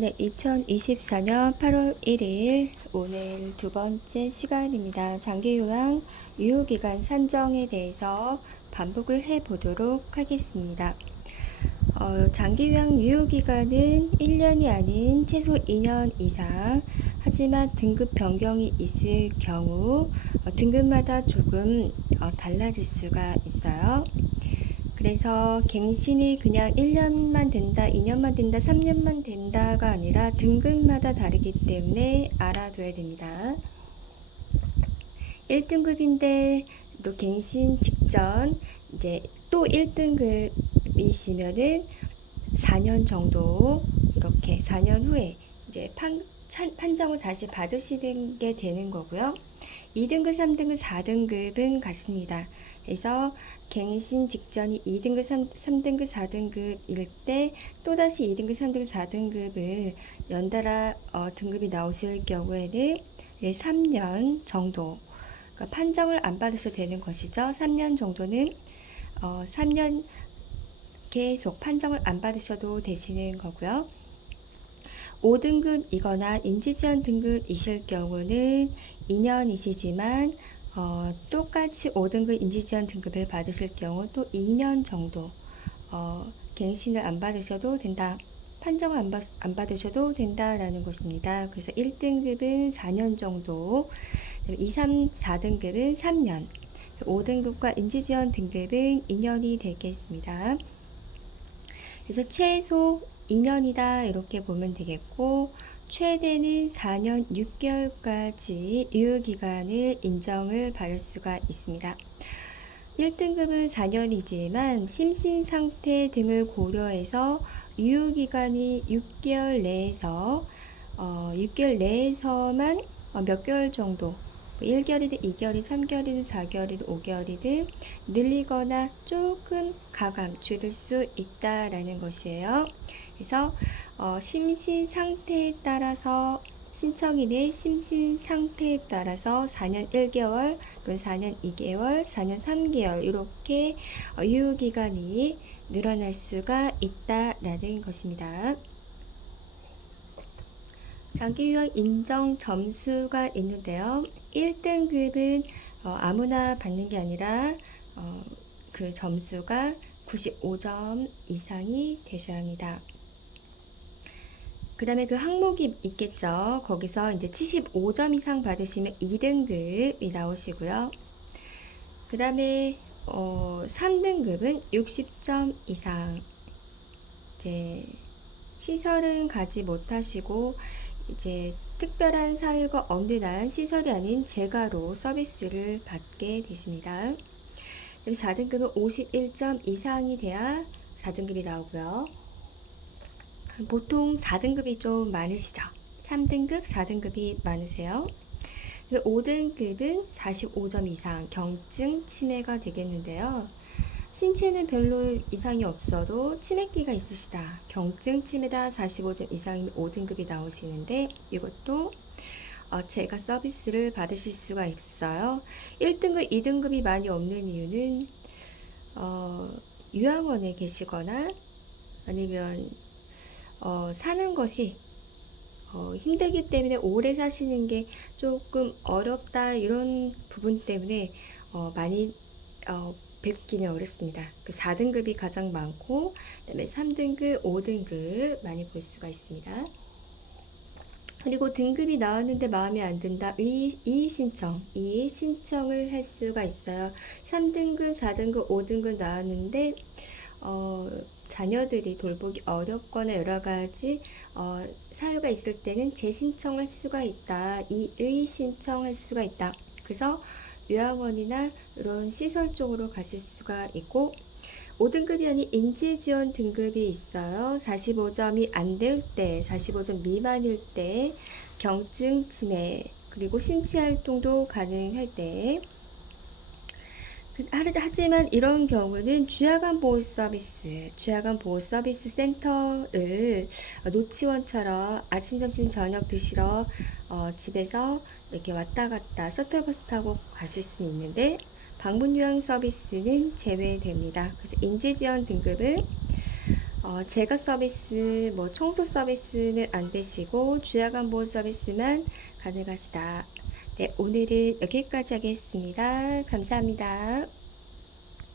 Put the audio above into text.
네, 2024년 8월 1일 오늘 두 번째 시간입니다. 장기요양 유효기간 산정에 대해서 반복을 해보도록 하겠습니다. 장기요양 유효기간은 1년이 아닌 최소 2년 이상, 하지만 등급 변경이 있을 경우 등급마다 조금 달라질 수가 있어요. 그래서 갱신이 그냥 1년만 된다, 2년만 된다, 3년만 된다가 아니라 등급마다 다르기 때문에 알아둬야 됩니다. 1등급인데 또 갱신 직전 이제 또 1등급이시면은 4년 정도, 이렇게 4년 후에 이제 판정을 다시 받으시는 게 되는 거고요. 2등급, 3등급, 4등급은 같습니다. 그래서 갱신 직전이 2등급, 3등급, 4등급일 때 또다시 2등급, 3등급, 4등급을 연달아 등급이 나오실 경우에는 3년 정도, 그러니까 판정을 안 받으셔도 되는 것이죠. 3년 정도는 3년 계속 판정을 안 받으셔도 되시는 거고요. 5등급이거나 인지지원 등급이실 경우는 2년이시지만 똑같이 5등급 인지지원 등급을 받으실 경우 또 2년 정도 갱신을 안 받으셔도 된다. 판정을 안 받으셔도 된다라는 것입니다. 그래서 1등급은 4년 정도, 2, 3, 4등급은 3년, 5등급과 인지지원 등급은 2년이 되겠습니다. 그래서 최소 2년이다 이렇게 보면 되겠고, 최대는 4년 6개월까지 유효기간을 인정을 받을 수가 있습니다. 1등급은 4년이지만 심신상태 등을 고려해서 유효기간이 6개월 내에서만 몇 개월 정도, 1개월이든 2개월이든 3개월이든 4개월이든 5개월이든 늘리거나 조금 가감 줄일 수 있다라는 것이에요. 그래서 심신 상태에 따라서, 신청인의 심신 상태에 따라서 4년 1개월 또는 4년 2개월, 4년 3개월 이렇게 유효기간이 늘어날 수가 있다라는 것입니다. 장기유학 인정 점수가 있는데요. 1등급은 아무나 받는 게 아니라 그 점수가 95점 이상이 되셔야 합니다. 그 다음에 그 항목이 있겠죠. 거기서 이제 75점 이상 받으시면 2등급이 나오시고요. 그 다음에 3등급은 60점 이상, 이제 시설은 가지 못하시고 이제 특별한 사유가 없는 한 시설이 아닌 재가로 서비스를 받게 되십니다. 4등급은 51점 이상이 돼야 4등급이 나오고요. 보통 4등급이 좀 많으시죠. 3등급, 4등급이 많으세요. 5등급은 45점 이상 경증 치매가 되겠는데요. 신체는 별로 이상이 없어도 치매기가 있으시다, 경증 치매다, 45점 이상이면 5등급이 나오시는데, 이것도 제가 서비스를 받으실 수가 있어요. 1등급, 2등급이 많이 없는 이유는 요양원에 계시거나 아니면 사는 것이 힘들기 때문에 오래 사시는 게 조금 어렵다, 이런 부분 때문에 많이 뵙기는 어렵습니다. 그 4등급이 가장 많고, 그다음에 3등급, 5등급 많이 볼 수가 있습니다. 그리고 등급이 나왔는데 마음에 안 든다, 이의 신청을 할 수가 있어요. 3등급, 4등급, 5등급 나왔는데 자녀들이 돌보기 어렵거나 여러 가지 사유가 있을 때는 재신청할 수가 있다, 이의 신청할 수가 있다. 그래서 요양원이나 이런 시설 쪽으로 가실 수가 있고, 5등급이 아닌 인지지원 등급이 있어요. 45점이 안 될 때, 45점 미만일 때, 경증 치매, 그리고 신체활동도 가능할 때. 하지만 이런 경우는 주야간 보호 서비스 센터를 노치원처럼 아침, 점심, 저녁 드시러 집에서 이렇게 왔다 갔다 셔틀버스 타고 가실 수 있는데, 방문 요양 서비스는 제외됩니다. 그래서 인지지원 등급은 제거 서비스, 청소 서비스는 안 되시고 주야간 보호 서비스만 가능하시다. 네, 오늘은 여기까지 하겠습니다. 감사합니다.